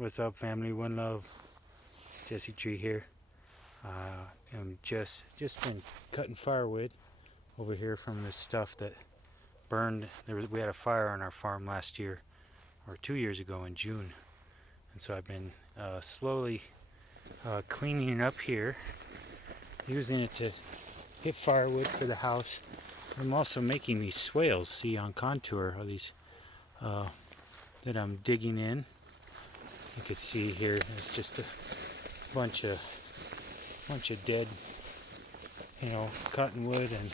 What's up, family? One love. Jesse Tree here. I'm just been cutting firewood over here from this stuff that burned. We had a fire on our farm last year, or 2 years ago in June, and so I've been slowly cleaning up here, using it to hit firewood for the house. I'm also making these swales. See on contour are these that I'm digging in. You can see here it's just a bunch of dead, cottonwood and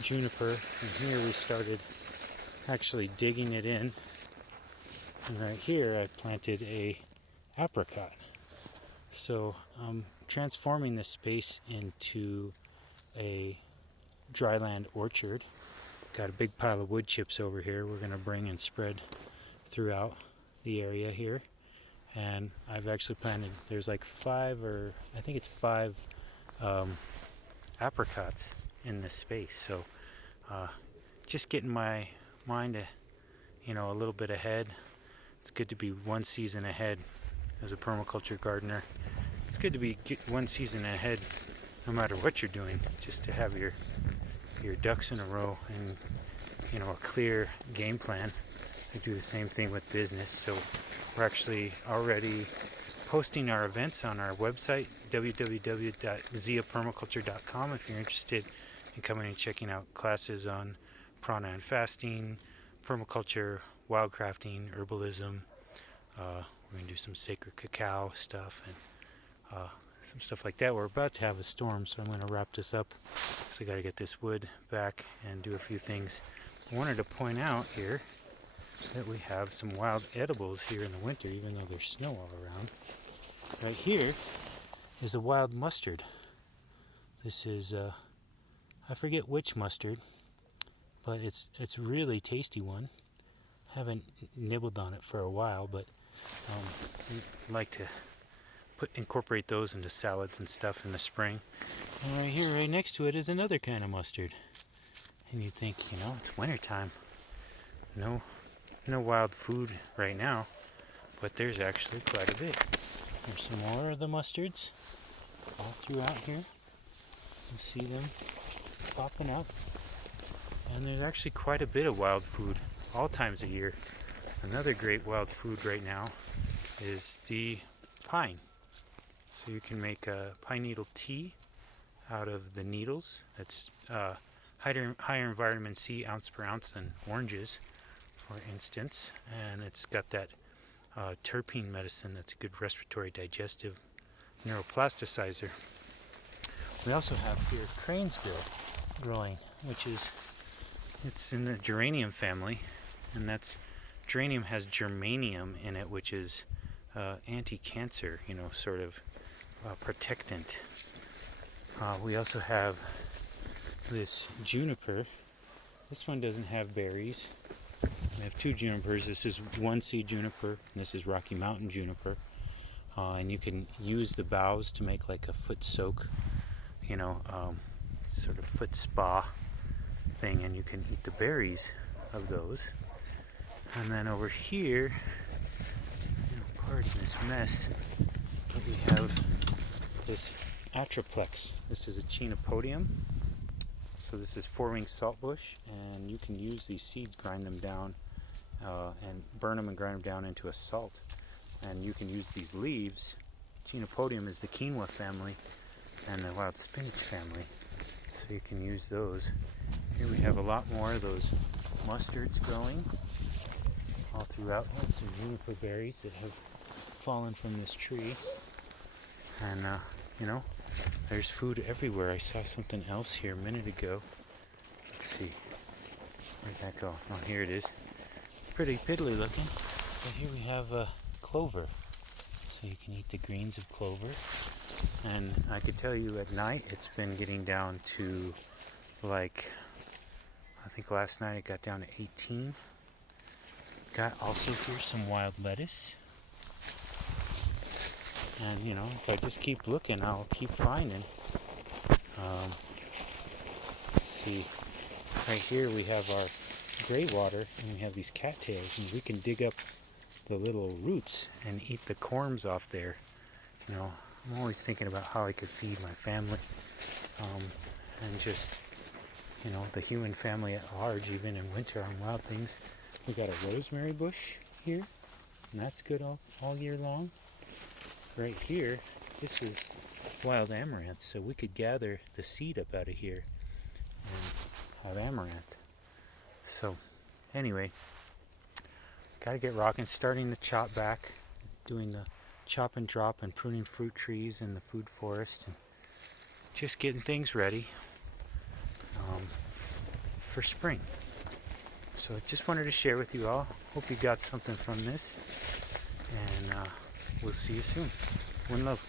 juniper. And here we started actually digging it in. And right here I planted a apricot. So I'm transforming this space into a dryland orchard. Got a big pile of wood chips over here we're going to bring and spread throughout the area here. And I've actually planted, there's like five apricots in this space. So just getting my mind a little bit ahead. It's good to be one season ahead as a permaculture gardener. It's good to be one season ahead no matter what you're doing, just to have your ducks in a row and a clear game plan. I do the same thing with business. So we're actually already posting our events on our website, www.ziapermaculture.com, if you're interested in coming and checking out classes on prana and fasting, permaculture, wildcrafting, herbalism. We're going to do some sacred cacao stuff and some stuff like that. We're about to have a storm, so I'm going to wrap this up. So I got to get this wood back and do a few things. I wanted to point out here that we have some wild edibles here in the winter, even though there's snow all around. Right here is a wild mustard. This is I forget which mustard, but it's a really tasty one. Haven't nibbled on it for a while, but we like to incorporate those into salads and stuff in the spring. And right here, right next to it, is another kind of mustard. And you think, it's wintertime. No wild food right now, but there's actually quite a bit. There's some more of the mustards all throughout here. You see them popping up. And there's actually quite a bit of wild food all times of year. Another great wild food right now is the pine. So you can make a pine needle tea out of the needles. That's higher in vitamin C ounce per ounce than oranges, for instance, and it's got that terpene medicine that's a good respiratory, digestive neuroplasticizer. We also have here crane's bill growing, it's in the geranium family, and geranium has germanium in it, which is anti-cancer, sort of protectant. We also have this juniper. This one doesn't have berries. We have two junipers. This is one seed juniper, and this is Rocky Mountain juniper. And you can use the boughs to make like a foot soak, sort of foot spa thing, and you can eat the berries of those. And then over here, pardon this mess, but we have this atriplex. This is a chenopodium. So this is four-winged saltbush, and you can use these seeds, grind them down, and burn them and grind them down into a salt. And you can use these leaves. Chenopodium is the quinoa family and the wild spinach family. So you can use those. Here we have a lot more of those mustards growing all throughout. Some juniper berries that have fallen from this tree. And, there's food everywhere. I saw something else here a minute ago. Let's see. Where'd that go? Oh, here it is. Pretty piddly looking. But here we have clover. So you can eat the greens of clover. And I could tell you at night it's been getting down to I think last night it got down to 18. Got also here some wild lettuce. And if I just keep looking, I'll keep finding. Let's see. Right here we have our gray water, and we have these cattails, and we can dig up the little roots and eat the corms off there. You know, I'm always thinking about how I could feed my family, and just, you know, the human family at large, even in winter on Wild Things. We got a rosemary bush here, and that's good all year long. Right here, this is wild amaranth, so we could gather the seed up out of here and have amaranth. So anyway, gotta get rocking, starting to chop back, doing the chop and drop and pruning fruit trees in the food forest, and just getting things ready for spring. So I just wanted to share with you all. Hope you got something from this, and we'll see you soon. One love.